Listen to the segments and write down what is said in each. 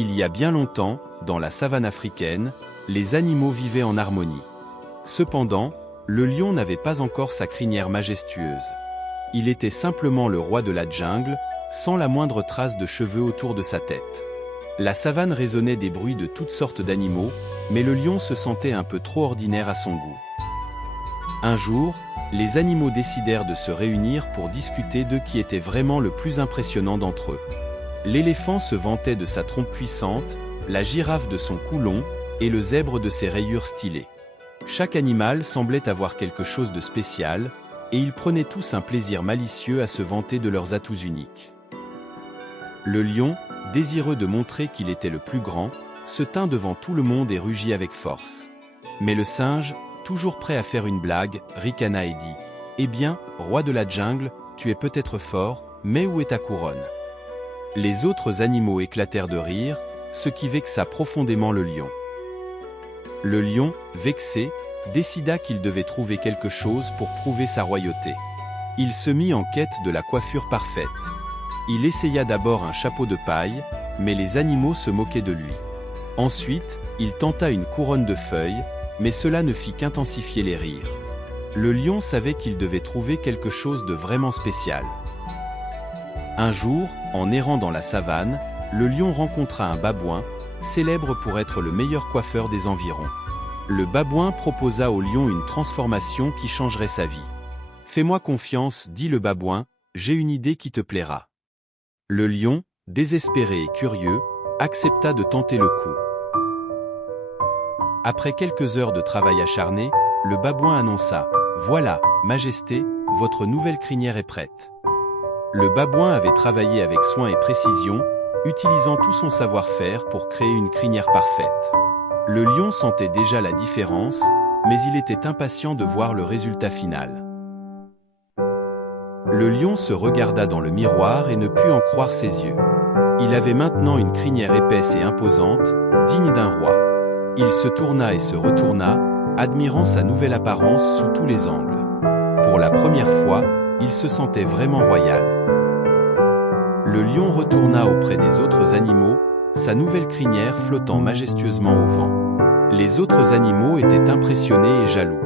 Il y a bien longtemps, dans la savane africaine, les animaux vivaient en harmonie. Cependant, le lion n'avait pas encore sa crinière majestueuse. Il était simplement le roi de la jungle, sans la moindre trace de cheveux autour de sa tête. La savane résonnait des bruits de toutes sortes d'animaux, mais le lion se sentait un peu trop ordinaire à son goût. Un jour, les animaux décidèrent de se réunir pour discuter de qui était vraiment le plus impressionnant d'entre eux. L'éléphant se vantait de sa trompe puissante, la girafe de son cou long, et le zèbre de ses rayures stylées. Chaque animal semblait avoir quelque chose de spécial, et ils prenaient tous un plaisir malicieux à se vanter de leurs atouts uniques. Le lion, désireux de montrer qu'il était le plus grand, se tint devant tout le monde et rugit avec force. Mais le singe, toujours prêt à faire une blague, ricana et dit « Eh bien, roi de la jungle, tu es peut-être fort, mais où est ta couronne ?» Les autres animaux éclatèrent de rire, ce qui vexa profondément le lion. Le lion, vexé, décida qu'il devait trouver quelque chose pour prouver sa royauté. Il se mit en quête de la coiffure parfaite. Il essaya d'abord un chapeau de paille, mais les animaux se moquaient de lui. Ensuite, il tenta une couronne de feuilles, mais cela ne fit qu'intensifier les rires. Le lion savait qu'il devait trouver quelque chose de vraiment spécial. Un jour, en errant dans la savane, le lion rencontra un babouin, célèbre pour être le meilleur coiffeur des environs. Le babouin proposa au lion une transformation qui changerait sa vie. « Fais-moi confiance, dit le babouin, j'ai une idée qui te plaira. » Le lion, désespéré et curieux, accepta de tenter le coup. Après quelques heures de travail acharné, le babouin annonça « Voilà, Majesté, votre nouvelle crinière est prête. » Le babouin avait travaillé avec soin et précision, utilisant tout son savoir-faire pour créer une crinière parfaite. Le lion sentait déjà la différence, mais il était impatient de voir le résultat final. Le lion se regarda dans le miroir et ne put en croire ses yeux. Il avait maintenant une crinière épaisse et imposante, digne d'un roi. Il se tourna et se retourna, admirant sa nouvelle apparence sous tous les angles. Pour la première fois, il se sentait vraiment royal. Le lion retourna auprès des autres animaux, sa nouvelle crinière flottant majestueusement au vent. Les autres animaux étaient impressionnés et jaloux.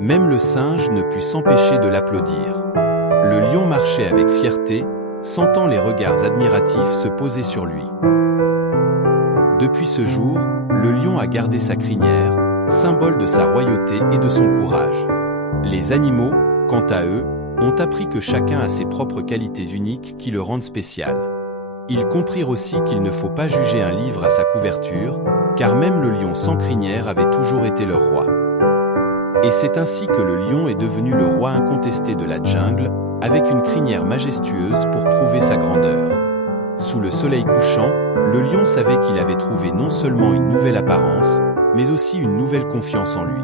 Même le singe ne put s'empêcher de l'applaudir. Le lion marchait avec fierté, sentant les regards admiratifs se poser sur lui. Depuis ce jour, le lion a gardé sa crinière, symbole de sa royauté et de son courage. Les animaux, quant à eux, ont appris que chacun a ses propres qualités uniques qui le rendent spécial. Ils comprirent aussi qu'il ne faut pas juger un livre à sa couverture, car même le lion sans crinière avait toujours été leur roi. Et c'est ainsi que le lion est devenu le roi incontesté de la jungle, avec une crinière majestueuse pour prouver sa grandeur. Sous le soleil couchant, le lion savait qu'il avait trouvé non seulement une nouvelle apparence, mais aussi une nouvelle confiance en lui.